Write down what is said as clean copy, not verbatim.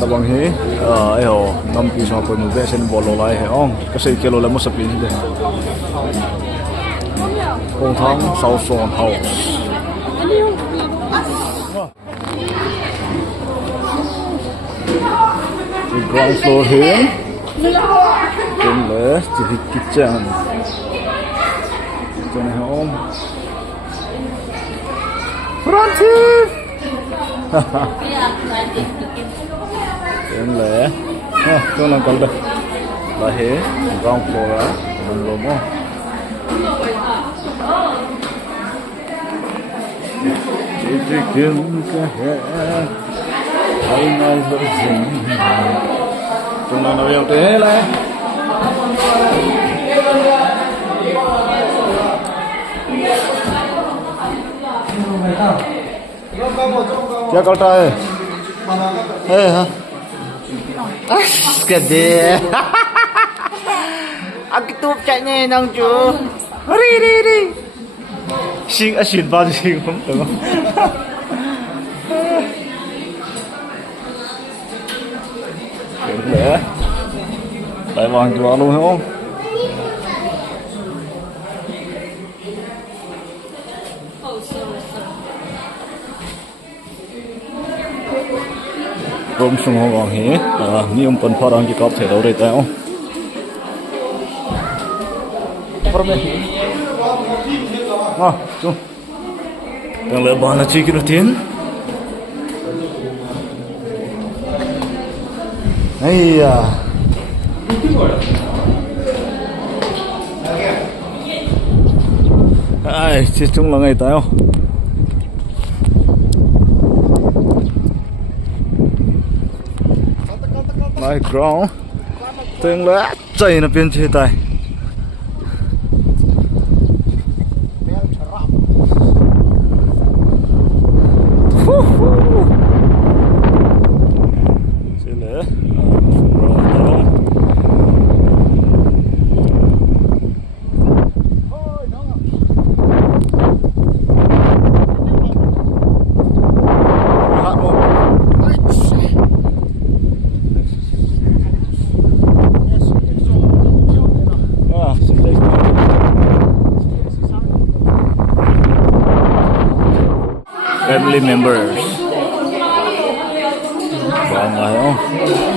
tabang hi ai ho nam pi so ko nu ve sen bolo lai he ong ka sei kilo le mo sa pin de Khongthang Saoson house the ground floor here then le the kitchen then home Francis then le cho nó còn đây là hết ground floor á mình rồi mo chỉ kiếm cái hệ ai nói với mình chúng nó nói thế này क्या करता है hả cái gì cái tube chạy nhẹ nông chú đi xin bao nhiêu không được lẽ tại vàng cho luôn không rôm sung hoa vàng hé như ông phần phá đang chỉ có thể đâu đây tao chung đang lỡ bàn là chi cái đầu tiên ấy à ai chết chung là ngày tao my ground tiếng lẽ chạy nó biến chế tài family members. Vâng rồi không?